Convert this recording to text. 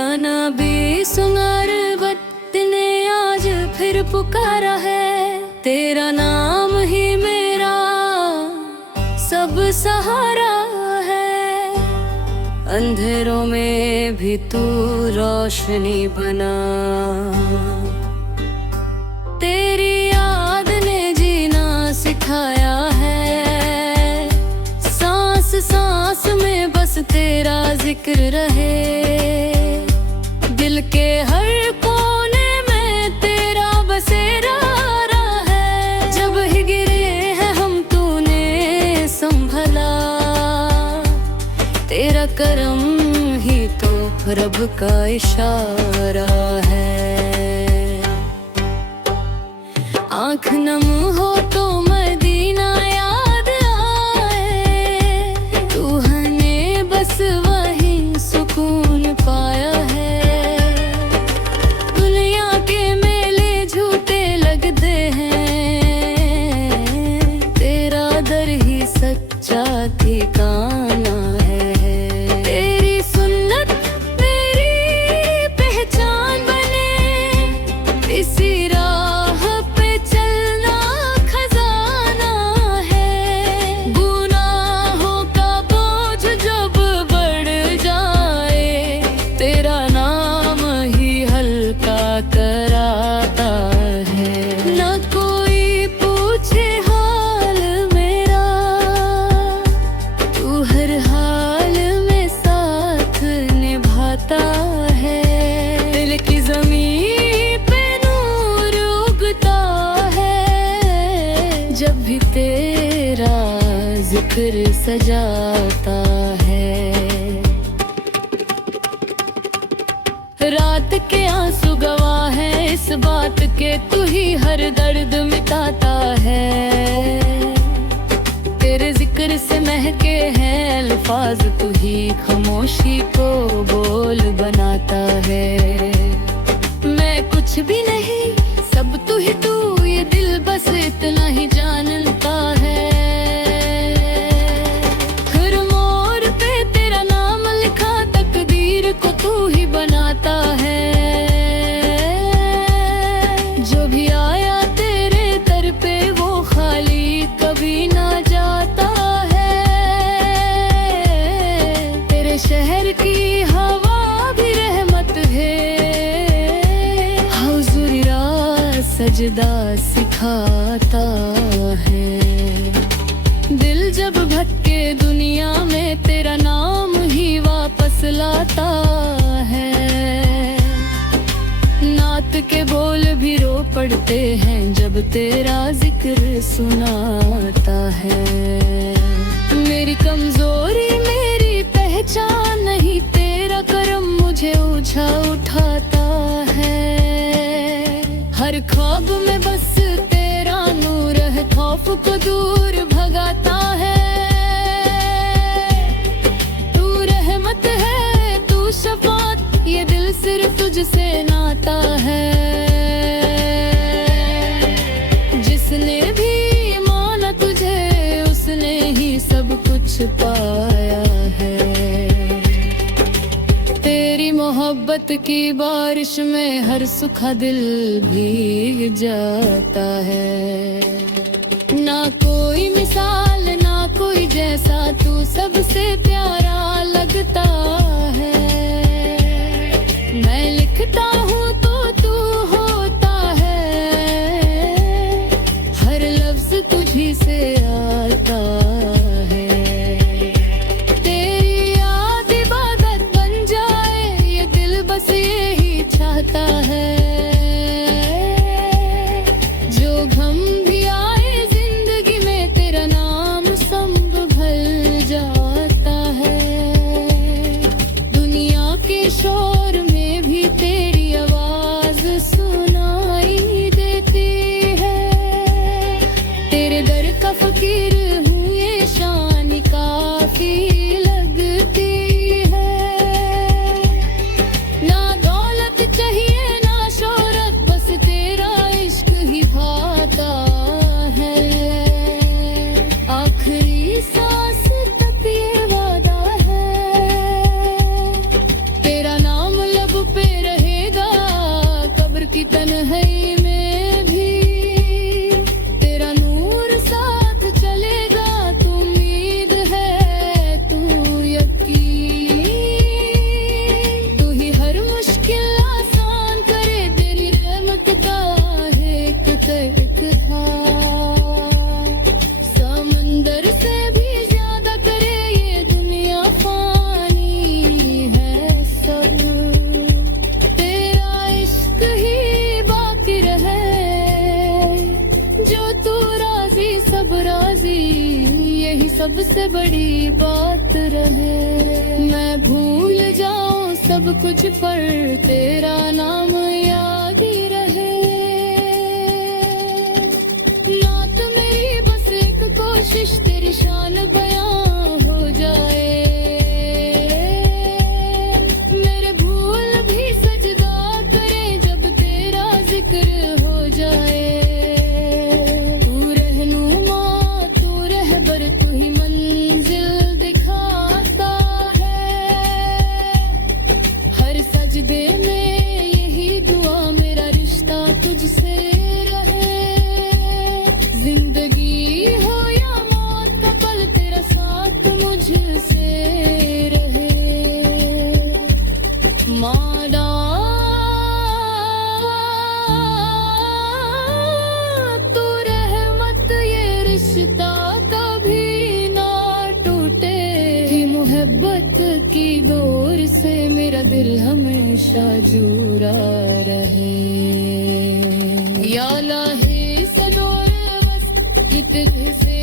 या नबी सुनार वक्त ने आज फिर पुकारा है, तेरा नाम ही मेरा सब सहारा है। अंधेरों में भी तू रोशनी बना, तेरी याद ने जीना सिखाया है। सांस सांस में बस तेरा जिक्र रहे, दिल के हर कोने में तेरा बसेरा है। जब ही गिरे हैं हम तूने संभला, तेरा करम ही तो रब का इशारा है। आँख नम हो तो मदीना याद आए, तू हने बस वहीं सुकून पाया है। दुनिया के मेले झूठे लगते हैं, तेरा दर ही सच्चा ठिकाना है। तेरी सुन्नत मेरी पहचान बने, इसी राह पे चलना खजाना है। गुनाहों का बोझ जब बढ़ जाए, तेरा नाम ही हल्का कराता है। न कोई पूछे हाल मेरा, तू हर हाल में साथ निभाता है। दिल की ज़मीं पे नूर उगता है, जब भी तेरा जिक्र सजाता है। रात के आंसू गवाह है इस बात के, तू ही हर दर्द मिटाता है। तेरे जिक्र से महके हैं अल्फाज, तू ही खामोशी को बोल बनाता है। मैं कुछ भी नहीं, सब तू ही तू, ये दिल बस इतना ही जानता है। हर मोड़ पे तेरा नाम लिखा, तकदीर को तू ही बनाता है। जो भी आया तेरे दर पे वो खाली कभी ना जाता है। तेरे शहर की हवा भी रहमत है, हुज़ूर सजदा सिखाता है। दिल जब भटके दुनिया में, तेरा नाम ही वापस लाता है। नात के बोल भी रो पड़ते हैं, जब तेरा जिक्र सुनाता है। मेरी कमजोरी मेरी पहचान नहीं, तेरा करम मुझे ऊंचा उठाता है। हर ख्वाब में बस तेरा नूर है, खौफ को दूर भगाता है। तू रहमत है, तू शफात, ये दिल सिर्फ तुझसे नाता है। जिसने भी माना तुझे, उसने ही सब कुछ पाया है। तेरी मोहब्बत की बारिश में हर सूखा दिल भीग जाता है। ना कोई मिसाल ना कोई जैसा, तू सबसे प्यारा लगता है। मैं लिखता हूँ तो तू होता है, हर लफ्ज तुझी से आता है। तेरी याद इबादत बन जाए, ये दिल बस यही चाहता है। जो गम भी आए जिंदगी में, तेरा नाम संभल जाता है। से एक था, समंदर से भी ज्यादा करे ये दुनिया फानी है सब, तेरा इश्क ही बाकी रहे, जो तू राजी सब राजी, यही सबसे बड़ी बात रहे। मैं भूल जाऊं सब कुछ पर तेरा नाम याद ही रहे, नात मेरी बस एक कोशिश तेरी शान बयां हो जाए, मेरे भूल भी सजदा करे जब तेरा जिक्र हो जाए। तू रहनुमा तू रहबर तू ही मंजिल दिखाता है, हर सजदे में यही दुआ मेरा रिश्ता तुझसे रहे, जिंदगी हो या मौत का पल तेरा साथ मुझसे रहे। मादा तू रहमत ये रिश्ता कभी ना टूटे, कि मोहब्बत की डोर से मेरा दिल हमेशा जुड़ा रहे। या लाहे सदोर बस ये तुझसे